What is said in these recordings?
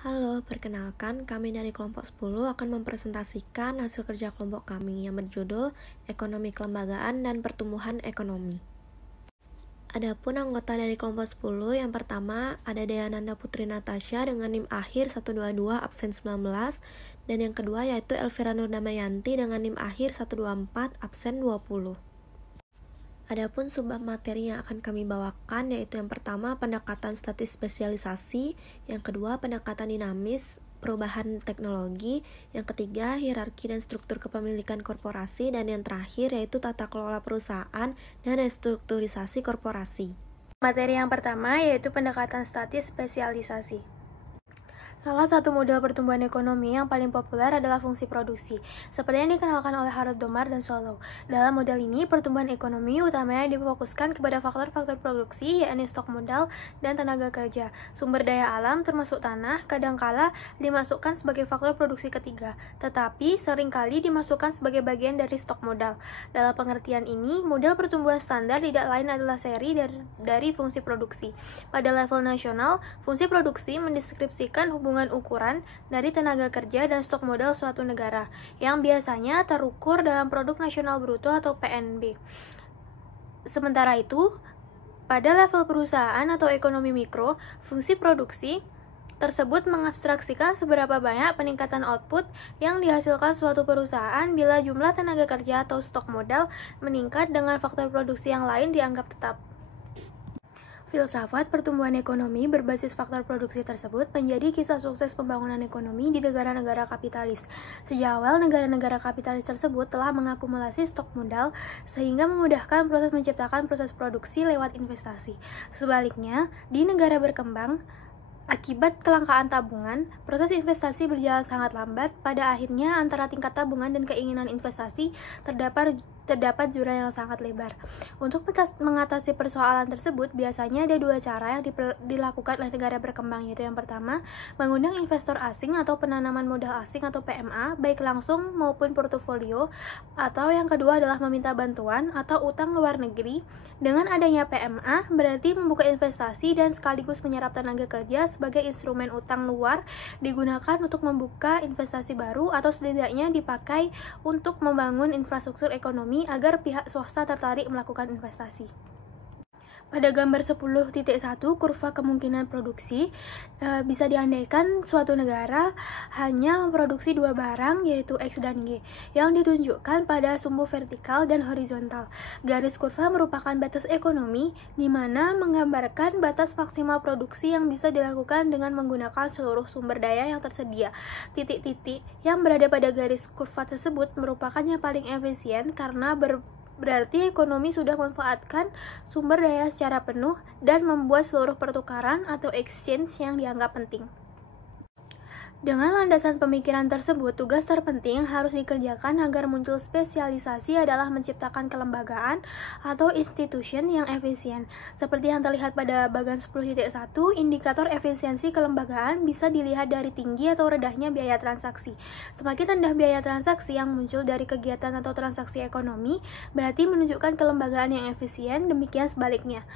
Halo, perkenalkan kami dari kelompok 10 akan mempresentasikan hasil kerja kelompok kami yang berjudul Ekonomi Kelembagaan dan Pertumbuhan Ekonomi. Adapun anggota dari kelompok 10 yang pertama ada Dayananda Putri Natasha dengan NIM akhir 122 absen 19 dan yang kedua yaitu Elvira Nurdamayanti dengan NIM akhir 124 absen 20. Adapun subbab materi yang akan kami bawakan yaitu yang pertama pendekatan statis spesialisasi, yang kedua pendekatan dinamis, perubahan teknologi, yang ketiga hierarki dan struktur kepemilikan korporasi, dan yang terakhir yaitu tata kelola perusahaan dan restrukturisasi korporasi. Materi yang pertama yaitu pendekatan statis spesialisasi. Salah satu model pertumbuhan ekonomi yang paling populer adalah fungsi produksi, seperti yang dikenalkan oleh Harold Domar dan Solow. Dalam model ini, pertumbuhan ekonomi utamanya difokuskan kepada faktor-faktor produksi, yakni stok modal dan tenaga kerja. Sumber daya alam termasuk tanah, kadangkala dimasukkan sebagai faktor produksi ketiga, tetapi seringkali dimasukkan sebagai bagian dari stok modal. Dalam pengertian ini, model pertumbuhan standar tidak lain adalah seri dari fungsi produksi. Pada level nasional, fungsi produksi mendeskripsikan hubungan ukuran dari tenaga kerja dan stok modal suatu negara, yang biasanya terukur dalam produk nasional bruto atau PNB. Sementara itu, pada level perusahaan atau ekonomi mikro, fungsi produksi tersebut mengabstraksikan seberapa banyak peningkatan output yang dihasilkan suatu perusahaan bila jumlah tenaga kerja atau stok modal meningkat dengan faktor produksi yang lain dianggap tetap. Filsafat pertumbuhan ekonomi berbasis faktor produksi tersebut menjadi kisah sukses pembangunan ekonomi di negara-negara kapitalis. Sejak awal, negara-negara kapitalis tersebut telah mengakumulasi stok modal sehingga memudahkan proses menciptakan proses produksi lewat investasi. Sebaliknya, di negara berkembang, akibat kelangkaan tabungan, proses investasi berjalan sangat lambat. Pada akhirnya, antara tingkat tabungan dan keinginan investasi terdapat jurang yang sangat lebar. Untuk mengatasi persoalan tersebut, biasanya ada dua cara yang dilakukan oleh negara berkembang, yaitu yang pertama, mengundang investor asing atau penanaman modal asing atau PMA, baik langsung maupun portofolio, atau yang kedua adalah meminta bantuan atau utang luar negeri. Dengan adanya PMA, berarti membuka investasi dan sekaligus menyerap tenaga kerja sebagai instrumen utang luar digunakan untuk membuka investasi baru atau setidaknya dipakai untuk membangun infrastruktur ekonomi agar pihak swasta tertarik melakukan investasi. Pada gambar 10.1, kurva kemungkinan produksi bisa diandaikan suatu negara hanya memproduksi dua barang, yaitu X dan Y, yang ditunjukkan pada sumbu vertikal dan horizontal. Garis kurva merupakan batas ekonomi, di mana menggambarkan batas maksimal produksi yang bisa dilakukan dengan menggunakan seluruh sumber daya yang tersedia. Titik-titik yang berada pada garis kurva tersebut merupakan yang paling efisien karena berarti ekonomi sudah memanfaatkan sumber daya secara penuh dan membuat seluruh pertukaran atau exchange yang dianggap penting. Dengan landasan pemikiran tersebut, tugas terpenting harus dikerjakan agar muncul spesialisasi adalah menciptakan kelembagaan atau institution yang efisien. Seperti yang terlihat pada bagan 10.1, indikator efisiensi kelembagaan bisa dilihat dari tinggi atau rendahnya biaya transaksi. Semakin rendah biaya transaksi yang muncul dari kegiatan atau transaksi ekonomi, berarti menunjukkan kelembagaan yang efisien, demikian sebaliknya.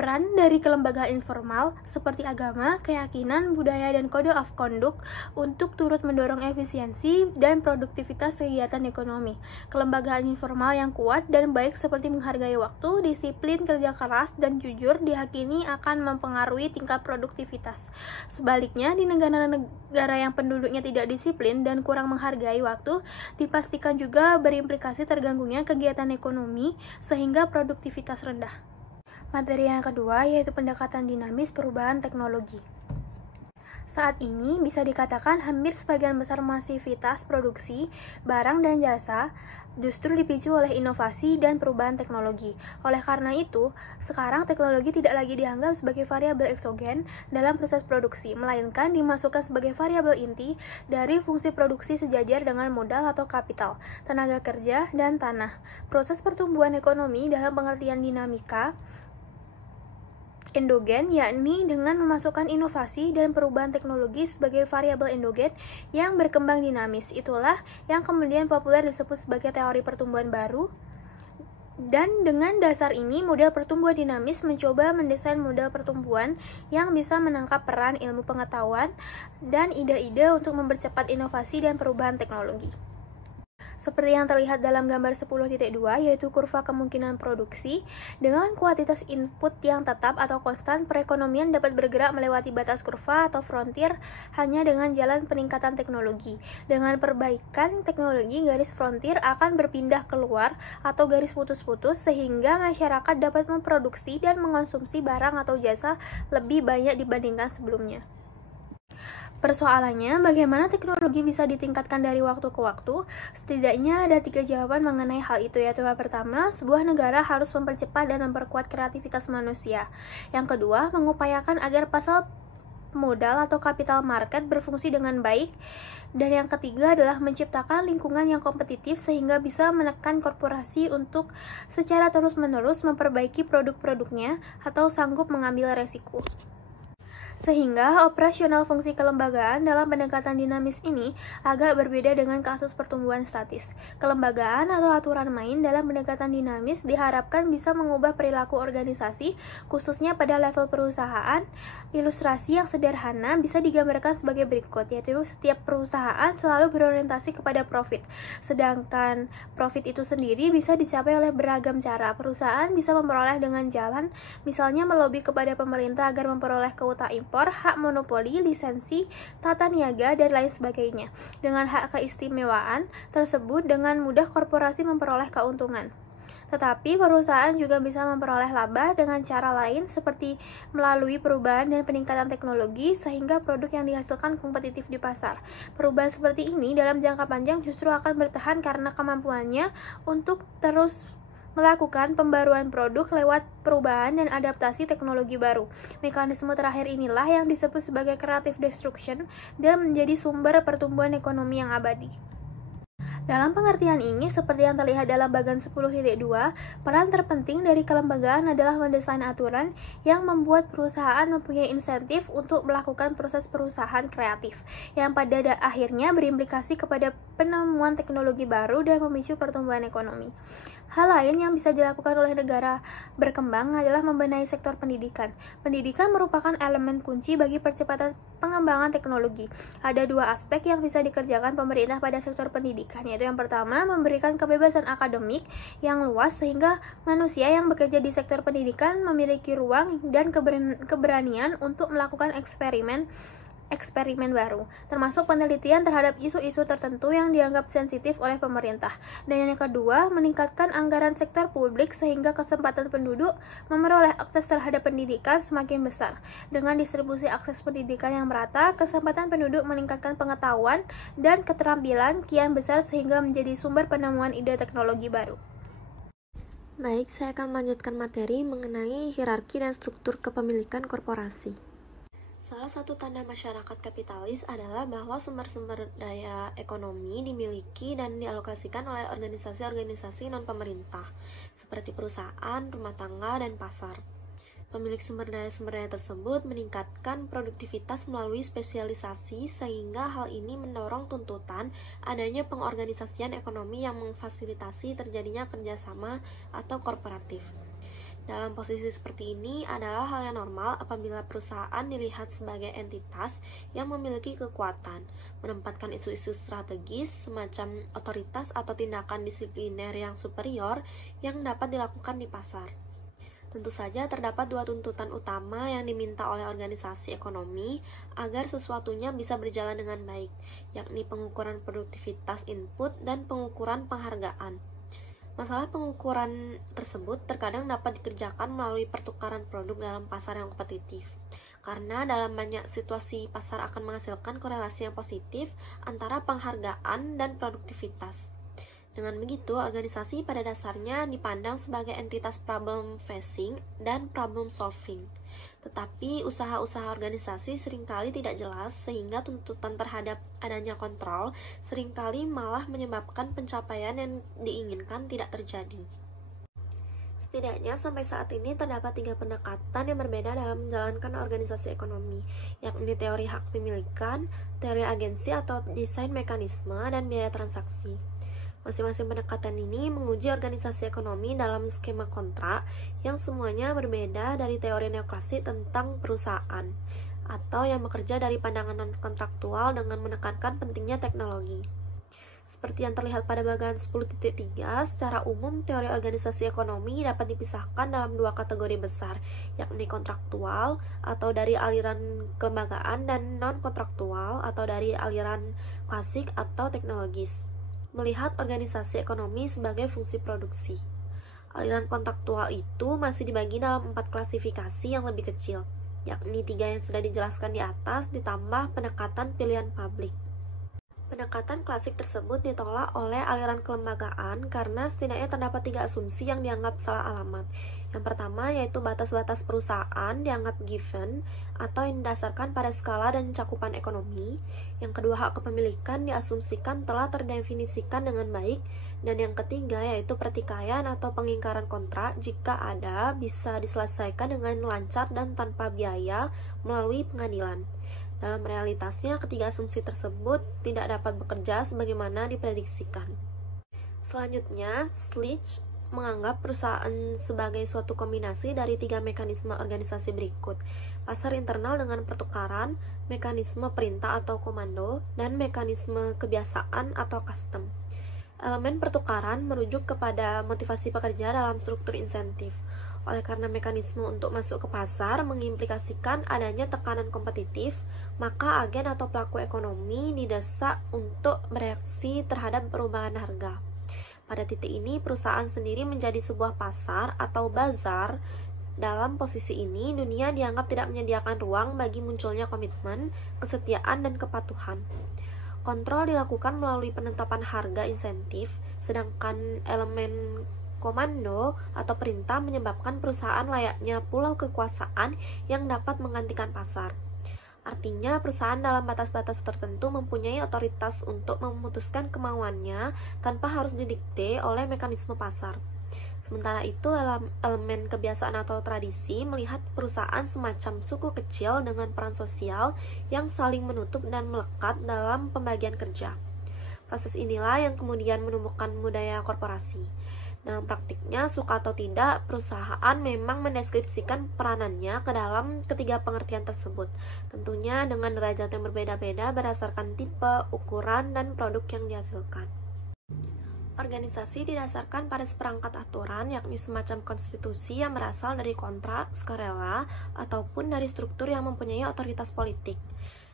Peran dari kelembagaan informal seperti agama, keyakinan, budaya, dan kode of conduct untuk turut mendorong efisiensi dan produktivitas kegiatan ekonomi. Kelembagaan informal yang kuat dan baik seperti menghargai waktu, disiplin, kerja keras, dan jujur diyakini akan mempengaruhi tingkat produktivitas. Sebaliknya, di negara-negara yang penduduknya tidak disiplin dan kurang menghargai waktu, dipastikan juga berimplikasi terganggunya kegiatan ekonomi sehingga produktivitas rendah. Materi yang kedua yaitu pendekatan dinamis perubahan teknologi. Saat ini bisa dikatakan hampir sebagian besar masivitas produksi, barang dan jasa justru dipicu oleh inovasi dan perubahan teknologi. Oleh karena itu, sekarang teknologi tidak lagi dianggap sebagai variabel eksogen dalam proses produksi, melainkan dimasukkan sebagai variabel inti dari fungsi produksi sejajar dengan modal atau kapital, tenaga kerja, dan tanah. Proses pertumbuhan ekonomi dalam pengertian dinamika endogen, yakni dengan memasukkan inovasi dan perubahan teknologi sebagai variabel endogen yang berkembang dinamis. Itulah yang kemudian populer disebut sebagai teori pertumbuhan baru Dan dengan dasar ini, model pertumbuhan dinamis mencoba mendesain model pertumbuhan yang bisa menangkap peran ilmu pengetahuan dan ide-ide untuk mempercepat inovasi dan perubahan teknologi. Seperti yang terlihat dalam gambar 10.2, yaitu kurva kemungkinan produksi. Dengan kuantitas input yang tetap atau konstan, perekonomian dapat bergerak melewati batas kurva atau frontier hanya dengan jalan peningkatan teknologi. Dengan perbaikan teknologi, garis frontier akan berpindah keluar atau garis putus-putus sehingga masyarakat dapat memproduksi dan mengonsumsi barang atau jasa lebih banyak dibandingkan sebelumnya. Persoalannya, bagaimana teknologi bisa ditingkatkan dari waktu ke waktu? Setidaknya ada 3 jawaban mengenai hal itu, yaitu yang pertama, sebuah negara harus mempercepat dan memperkuat kreativitas manusia. Yang kedua, mengupayakan agar pasar modal atau capital market berfungsi dengan baik. Dan yang ketiga adalah menciptakan lingkungan yang kompetitif sehingga bisa menekan korporasi untuk secara terus-menerus memperbaiki produk-produknya atau sanggup mengambil resiko. Sehingga operasional fungsi kelembagaan dalam pendekatan dinamis ini agak berbeda dengan kasus pertumbuhan statis. Kelembagaan atau aturan main dalam pendekatan dinamis diharapkan bisa mengubah perilaku organisasi, khususnya pada level perusahaan. Ilustrasi yang sederhana bisa digambarkan sebagai berikut, yaitu setiap perusahaan selalu berorientasi kepada profit. Sedangkan profit itu sendiri bisa dicapai oleh beragam cara. Perusahaan bisa memperoleh dengan jalan, misalnya melobi kepada pemerintah agar memperoleh kuota impor, hak monopoli, lisensi, tata niaga, dan lain sebagainya. Dengan hak keistimewaan tersebut, dengan mudah korporasi memperoleh keuntungan. Tetapi perusahaan juga bisa memperoleh laba dengan cara lain seperti melalui perubahan dan peningkatan teknologi sehingga produk yang dihasilkan kompetitif di pasar. Perubahan seperti ini dalam jangka panjang justru akan bertahan karena kemampuannya untuk terus melakukan pembaruan produk lewat perubahan dan adaptasi teknologi baru. Mekanisme terakhir inilah yang disebut sebagai creative destruction dan menjadi sumber pertumbuhan ekonomi yang abadi. Dalam pengertian ini, seperti yang terlihat dalam bagian 10.2, peran terpenting dari kelembagaan adalah mendesain aturan yang membuat perusahaan mempunyai insentif untuk melakukan proses perusahaan kreatif, yang pada akhirnya berimplikasi kepada penemuan teknologi baru dan memicu pertumbuhan ekonomi. Hal lain yang bisa dilakukan oleh negara berkembang adalah membenahi sektor pendidikan. Pendidikan merupakan elemen kunci bagi percepatan pengembangan teknologi. Ada 2 aspek yang bisa dikerjakan pemerintah pada sektor pendidikan, yaitu yang pertama, memberikan kebebasan akademik yang luas sehingga manusia yang bekerja di sektor pendidikan memiliki ruang dan keberanian untuk melakukan eksperimen baru, termasuk penelitian terhadap isu-isu tertentu yang dianggap sensitif oleh pemerintah. Dan yang kedua, meningkatkan anggaran sektor publik sehingga kesempatan penduduk memperoleh akses terhadap pendidikan semakin besar. Dengan distribusi akses pendidikan yang merata, kesempatan penduduk meningkatkan pengetahuan dan keterampilan kian besar sehingga menjadi sumber penemuan ide teknologi baru. Baik, saya akan melanjutkan materi mengenai hierarki dan struktur kepemilikan korporasi. Salah satu tanda masyarakat kapitalis adalah bahwa sumber-sumber daya ekonomi dimiliki dan dialokasikan oleh organisasi-organisasi non-pemerintah, seperti perusahaan, rumah tangga, dan pasar. Pemilik sumber daya tersebut meningkatkan produktivitas melalui spesialisasi, sehingga hal ini mendorong tuntutan adanya pengorganisasian ekonomi yang memfasilitasi terjadinya kerjasama atau korporatif. Dalam posisi seperti ini adalah hal yang normal apabila perusahaan dilihat sebagai entitas yang memiliki kekuatan, menempatkan isu-isu strategis semacam otoritas atau tindakan disipliner yang superior yang dapat dilakukan di pasar. Tentu saja terdapat 2 tuntutan utama yang diminta oleh organisasi ekonomi agar sesuatunya bisa berjalan dengan baik, yakni pengukuran produktivitas input dan pengukuran penghargaan. Masalah pengukuran tersebut terkadang dapat dikerjakan melalui pertukaran produk dalam pasar yang kompetitif. Karena dalam banyak situasi pasar akan menghasilkan korelasi yang positif antara penghargaan dan produktivitas. Dengan begitu, organisasi pada dasarnya dipandang sebagai entitas problem facing dan problem solving. Tetapi usaha-usaha organisasi seringkali tidak jelas sehingga tuntutan terhadap adanya kontrol seringkali malah menyebabkan pencapaian yang diinginkan tidak terjadi. Setidaknya sampai saat ini terdapat 3 pendekatan yang berbeda dalam menjalankan organisasi ekonomi, yakni teori hak pemilikan, teori agensi atau desain mekanisme, dan biaya transaksi. Masing-masing pendekatan ini menguji organisasi ekonomi dalam skema kontrak yang semuanya berbeda dari teori neoklasik tentang perusahaan, atau yang bekerja dari pandangan kontraktual dengan menekankan pentingnya teknologi. Seperti yang terlihat pada bagian 10.3, secara umum teori organisasi ekonomi dapat dipisahkan dalam dua kategori besar, yakni kontraktual atau dari aliran kelembagaan dan non-kontraktual atau dari aliran klasik atau teknologis. Melihat organisasi ekonomi sebagai fungsi produksi. Aliran kontraktual itu masih dibagi dalam 4 klasifikasi yang lebih kecil, yakni 3 yang sudah dijelaskan di atas ditambah pendekatan pilihan publik. Pendekatan klasik tersebut ditolak oleh aliran kelembagaan karena setidaknya terdapat 3 asumsi yang dianggap salah alamat. Yang pertama yaitu batas-batas perusahaan dianggap given atau yang didasarkan pada skala dan cakupan ekonomi. Yang kedua, hak kepemilikan diasumsikan telah terdefinisikan dengan baik. Dan yang ketiga yaitu pertikaian atau pengingkaran kontrak jika ada bisa diselesaikan dengan lancar dan tanpa biaya melalui pengadilan. Dalam realitasnya, ketiga asumsi tersebut tidak dapat bekerja sebagaimana diprediksikan. Selanjutnya, Schlicht menganggap perusahaan sebagai suatu kombinasi dari 3 mekanisme organisasi berikut: pasar internal dengan pertukaran, mekanisme perintah atau komando, dan mekanisme kebiasaan atau custom. Elemen pertukaran merujuk kepada motivasi pekerja dalam struktur insentif. Oleh karena mekanisme untuk masuk ke pasar mengimplikasikan adanya tekanan kompetitif, maka agen atau pelaku ekonomi didesak untuk bereaksi terhadap perubahan harga. Pada titik ini, perusahaan sendiri menjadi sebuah pasar atau bazar. Dalam posisi ini, dunia dianggap tidak menyediakan ruang bagi munculnya komitmen, kesetiaan, dan kepatuhan. Kontrol dilakukan melalui penetapan harga insentif, sedangkan elemen komando atau perintah menyebabkan perusahaan layaknya pulau kekuasaan yang dapat menggantikan pasar. Artinya, perusahaan dalam batas-batas tertentu mempunyai otoritas untuk memutuskan kemauannya tanpa harus didikte oleh mekanisme pasar. Sementara itu, elemen kebiasaan atau tradisi melihat perusahaan semacam suku kecil dengan peran sosial yang saling menutup dan melekat dalam pembagian kerja. Proses inilah yang kemudian menumbuhkan budaya korporasi. Dalam praktiknya, suka atau tidak, perusahaan memang mendeskripsikan peranannya ke dalam ketiga pengertian tersebut, tentunya dengan derajat yang berbeda-beda berdasarkan tipe, ukuran, dan produk yang dihasilkan. Organisasi didasarkan pada seperangkat aturan, yakni semacam konstitusi yang berasal dari kontrak, sukarela, ataupun dari struktur yang mempunyai otoritas politik.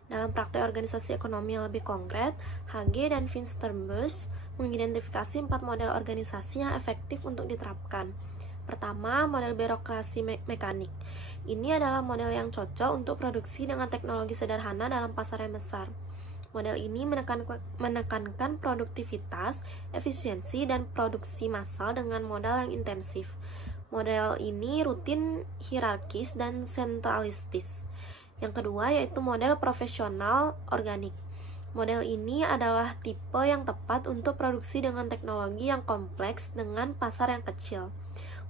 Dalam praktek organisasi ekonomi yang lebih konkret, Hage dan Finsterbus mengidentifikasi 4 model organisasi yang efektif untuk diterapkan. Pertama, model birokrasi mekanik. Ini adalah model yang cocok untuk produksi dengan teknologi sederhana dalam pasar yang besar. Model ini menekankan produktivitas, efisiensi, dan produksi massal dengan modal yang intensif. Model ini rutin, hierarkis, dan sentralistis. Yang kedua yaitu model profesional organik. Model ini adalah tipe yang tepat untuk produksi dengan teknologi yang kompleks dengan pasar yang kecil.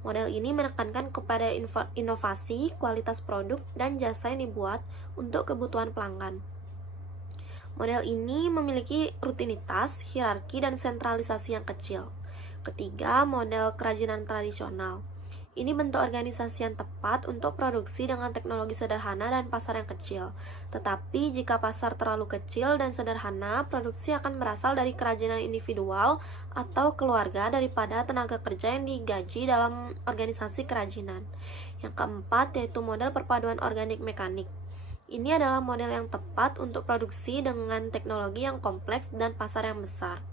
Model ini menekankan kepada inovasi, kualitas produk, dan jasa yang dibuat untuk kebutuhan pelanggan. Model ini memiliki rutinitas, hierarki, dan sentralisasi yang kecil. Ketiga, model kerajinan tradisional. Ini bentuk organisasi yang tepat untuk produksi dengan teknologi sederhana dan pasar yang kecil. Tetapi jika pasar terlalu kecil dan sederhana, produksi akan berasal dari kerajinan individual atau keluarga daripada tenaga kerja yang digaji dalam organisasi kerajinan. Yang keempat yaitu model perpaduan organik mekanik. Ini adalah model yang tepat untuk produksi dengan teknologi yang kompleks dan pasar yang besar.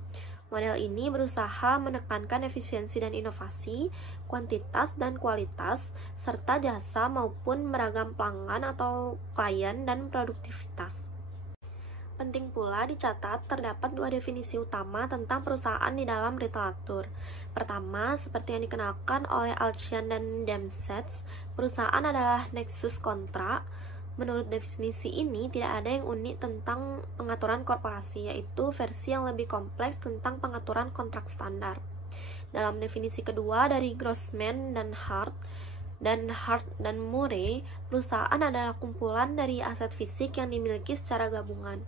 Model ini berusaha menekankan efisiensi dan inovasi, kuantitas dan kualitas, serta jasa maupun beragam pelanggan atau klien dan produktivitas. Penting pula dicatat terdapat 2 definisi utama tentang perusahaan di dalam literatur. Pertama, seperti yang dikenalkan oleh Alchian dan Demsetz, perusahaan adalah nexus kontrak. Menurut definisi ini, tidak ada yang unik tentang pengaturan korporasi, yaitu versi yang lebih kompleks tentang pengaturan kontrak standar. Dalam definisi kedua dari Grossman dan Hart dan Murray, perusahaan adalah kumpulan dari aset fisik yang dimiliki secara gabungan.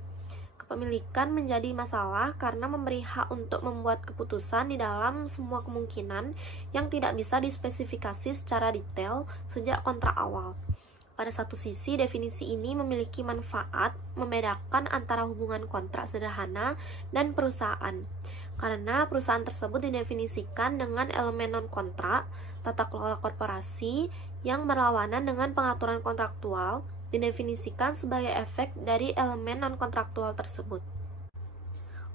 Kepemilikan menjadi masalah karena memberi hak untuk membuat keputusan di dalam semua kemungkinan yang tidak bisa dispesifikasi secara detail sejak kontrak awal. Pada satu sisi, definisi ini memiliki manfaat membedakan antara hubungan kontrak sederhana dan perusahaan. Karena perusahaan tersebut didefinisikan dengan elemen non-kontrak, tata kelola korporasi yang berlawanan dengan pengaturan kontraktual didefinisikan sebagai efek dari elemen non-kontraktual tersebut.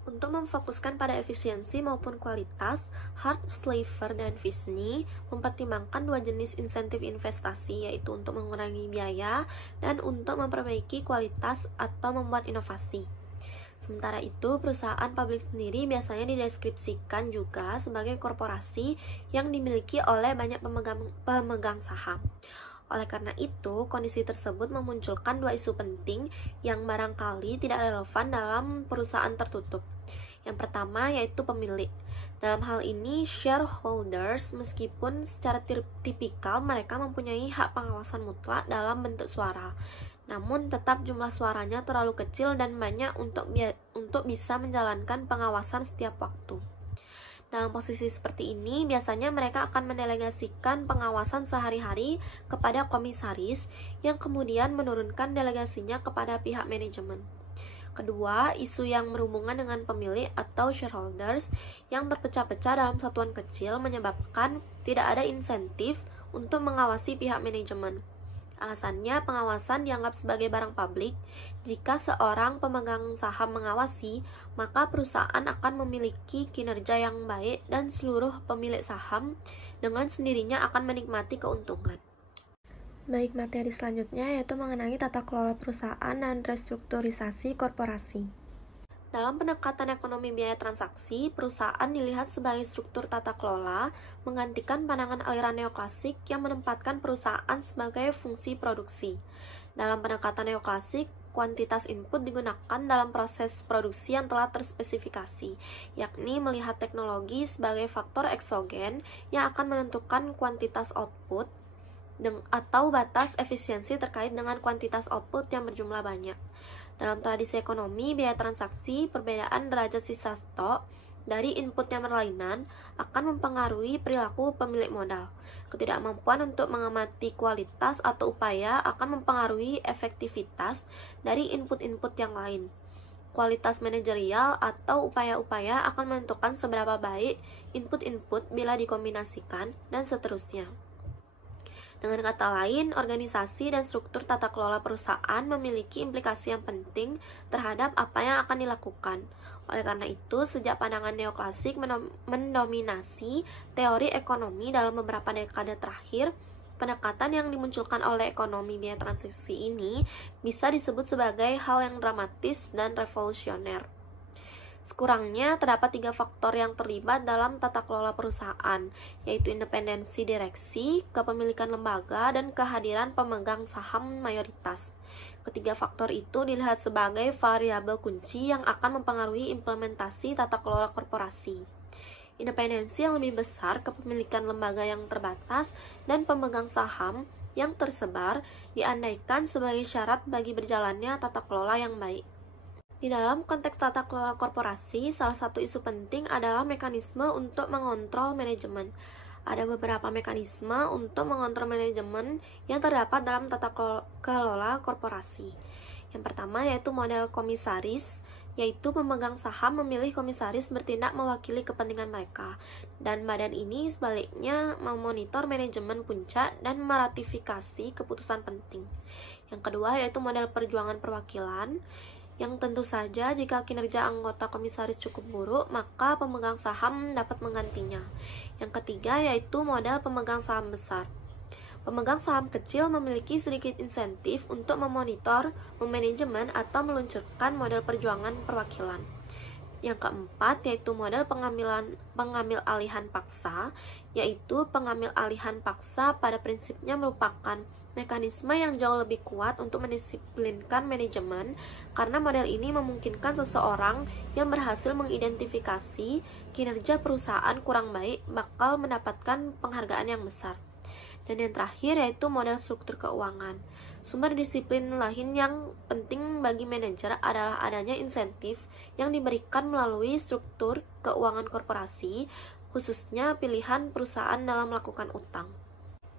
Untuk memfokuskan pada efisiensi maupun kualitas, Hart, Slaver, dan Visney mempertimbangkan dua jenis insentif investasi, yaitu untuk mengurangi biaya dan untuk memperbaiki kualitas atau membuat inovasi. Sementara itu, perusahaan publik sendiri biasanya dideskripsikan juga sebagai korporasi yang dimiliki oleh banyak pemegang saham. Oleh karena itu, kondisi tersebut memunculkan dua isu penting yang barangkali tidak relevan dalam perusahaan tertutup. Yang pertama yaitu pemilik. Dalam hal ini, shareholders, meskipun secara tipikal mereka mempunyai hak pengawasan mutlak dalam bentuk suara, namun tetap jumlah suaranya terlalu kecil dan banyak untuk bisa menjalankan pengawasan setiap waktu. Dalam posisi seperti ini, biasanya mereka akan mendelegasikan pengawasan sehari-hari kepada komisaris yang kemudian menurunkan delegasinya kepada pihak manajemen. Kedua, isu yang berhubungan dengan pemilik atau shareholders yang berpecah-pecah dalam satuan kecil menyebabkan tidak ada insentif untuk mengawasi pihak manajemen. Alasannya, pengawasan dianggap sebagai barang publik. Jika seorang pemegang saham mengawasi, maka perusahaan akan memiliki kinerja yang baik dan seluruh pemilik saham dengan sendirinya akan menikmati keuntungan. Baik, materi selanjutnya yaitu mengenai tata kelola perusahaan dan restrukturisasi korporasi. Dalam pendekatan ekonomi biaya transaksi, perusahaan dilihat sebagai struktur tata kelola, menggantikan pandangan aliran neoklasik yang menempatkan perusahaan sebagai fungsi produksi. Dalam pendekatan neoklasik, kuantitas input digunakan dalam proses produksi yang telah terspesifikasi, yakni melihat teknologi sebagai faktor eksogen yang akan menentukan kuantitas output atau batas efisiensi terkait dengan kuantitas output yang berjumlah banyak. Dalam tradisi ekonomi biaya transaksi, perbedaan derajat sisa stok dari input yang berlainan akan mempengaruhi perilaku pemilik modal. Ketidakmampuan untuk mengamati kualitas atau upaya akan mempengaruhi efektivitas dari input-input yang lain. Kualitas manajerial atau upaya-upaya akan menentukan seberapa baik input-input bila dikombinasikan, dan seterusnya. Dengan kata lain, organisasi dan struktur tata kelola perusahaan memiliki implikasi yang penting terhadap apa yang akan dilakukan. Oleh karena itu, sejak pandangan neoklasik mendominasi teori ekonomi dalam beberapa dekade terakhir, pendekatan yang dimunculkan oleh ekonomi biaya transaksi ini bisa disebut sebagai hal yang dramatis dan revolusioner. Sekurangnya, terdapat 3 faktor yang terlibat dalam tata kelola perusahaan, yaitu independensi direksi, kepemilikan lembaga, dan kehadiran pemegang saham mayoritas. Ketiga faktor itu dilihat sebagai variabel kunci yang akan mempengaruhi implementasi tata kelola korporasi. Independensi yang lebih besar, kepemilikan lembaga yang terbatas, dan pemegang saham yang tersebar diandaikan sebagai syarat bagi berjalannya tata kelola yang baik. Di dalam konteks tata kelola korporasi, salah satu isu penting adalah mekanisme untuk mengontrol manajemen. Ada beberapa mekanisme untuk mengontrol manajemen yang terdapat dalam tata kelola korporasi. Yang pertama yaitu model komisaris, yaitu pemegang saham memilih komisaris bertindak mewakili kepentingan mereka, dan badan ini sebaliknya memonitor manajemen puncak dan meratifikasi keputusan penting. Yang kedua yaitu model perjuangan perwakilan, yang tentu saja jika kinerja anggota komisaris cukup buruk, maka pemegang saham dapat menggantinya. Yang ketiga yaitu model pemegang saham besar. Pemegang saham kecil memiliki sedikit insentif untuk memonitor, memanajemen, atau meluncurkan model perjuangan perwakilan. Yang keempat yaitu model pengambil alihan paksa, yaitu pengambil alihan paksa pada prinsipnya merupakan mekanisme yang jauh lebih kuat untuk mendisiplinkan manajemen, karena model ini memungkinkan seseorang yang berhasil mengidentifikasi kinerja perusahaan kurang baik bakal mendapatkan penghargaan yang besar. Dan yang terakhir yaitu model struktur keuangan. Sumber disiplin lain yang penting bagi manajer adalah adanya insentif yang diberikan melalui struktur keuangan korporasi, khususnya pilihan perusahaan dalam melakukan utang.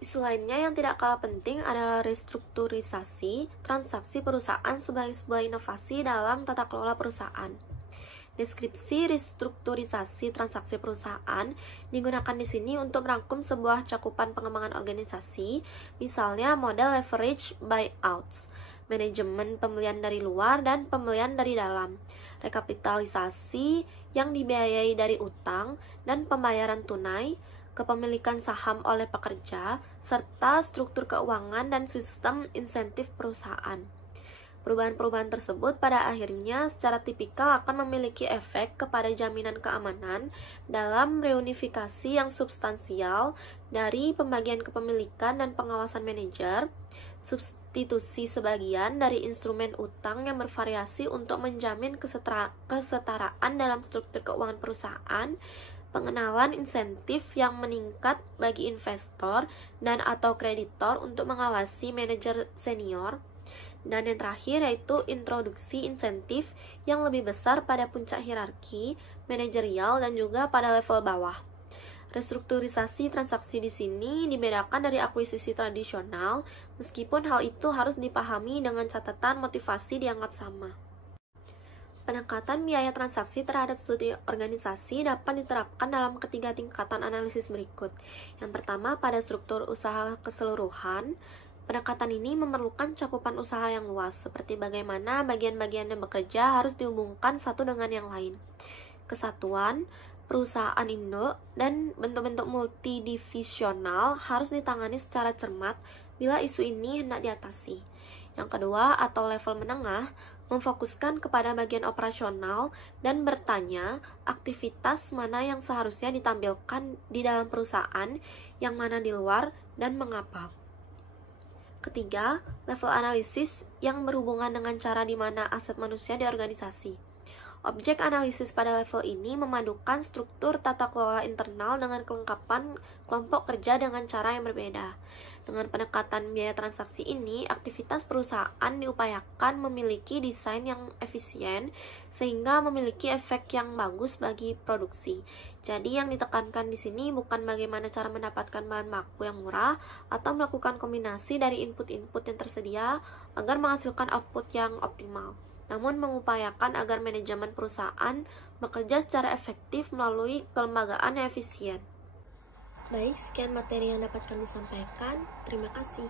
Isu lainnya yang tidak kalah penting adalah restrukturisasi transaksi perusahaan sebagai sebuah inovasi dalam tata kelola perusahaan. Deskripsi restrukturisasi transaksi perusahaan digunakan di sini untuk merangkum sebuah cakupan pengembangan organisasi, misalnya model leverage buyouts, manajemen pembelian dari luar dan pembelian dari dalam, rekapitalisasi yang dibiayai dari utang dan pembayaran tunai, kepemilikan saham oleh pekerja, serta struktur keuangan dan sistem insentif perusahaan. Perubahan-perubahan tersebut pada akhirnya secara tipikal akan memiliki efek kepada jaminan keamanan dalam reunifikasi yang substansial dari pembagian kepemilikan dan pengawasan manajer, substitusi sebagian dari instrumen utang yang bervariasi untuk menjamin kesetaraan dalam struktur keuangan perusahaan, pengenalan insentif yang meningkat bagi investor dan atau kreditor untuk mengawasi manajer senior, dan yang terakhir yaitu introduksi insentif yang lebih besar pada puncak hierarki manajerial dan juga pada level bawah. Restrukturisasi transaksi di sini dibedakan dari akuisisi tradisional, meskipun hal itu harus dipahami dengan catatan motivasi dianggap sama. Peningkatan biaya transaksi terhadap studi organisasi dapat diterapkan dalam ketiga tingkatan analisis berikut. Yang pertama, pada struktur usaha keseluruhan. Pendekatan ini memerlukan cakupan usaha yang luas, seperti bagaimana bagian-bagian yang bekerja harus dihubungkan satu dengan yang lain. Kesatuan, perusahaan induk, dan bentuk-bentuk multidivisional harus ditangani secara cermat bila isu ini hendak diatasi. Yang kedua, atau level menengah, memfokuskan kepada bagian operasional dan bertanya aktivitas mana yang seharusnya ditampilkan di dalam perusahaan, yang mana di luar, dan mengapa. Ketiga, level analisis yang berhubungan dengan cara di mana aset manusia di organisasi. Objek analisis pada level ini memadukan struktur tata kelola internal dengan kelengkapan kelompok kerja dengan cara yang berbeda. Dengan pendekatan biaya transaksi ini, aktivitas perusahaan diupayakan memiliki desain yang efisien sehingga memiliki efek yang bagus bagi produksi. Jadi yang ditekankan di sini bukan bagaimana cara mendapatkan bahan baku yang murah atau melakukan kombinasi dari input-input yang tersedia agar menghasilkan output yang optimal, namun mengupayakan agar manajemen perusahaan bekerja secara efektif melalui kelembagaan yang efisien. Baik, sekian materi yang dapat kami sampaikan. Terima kasih.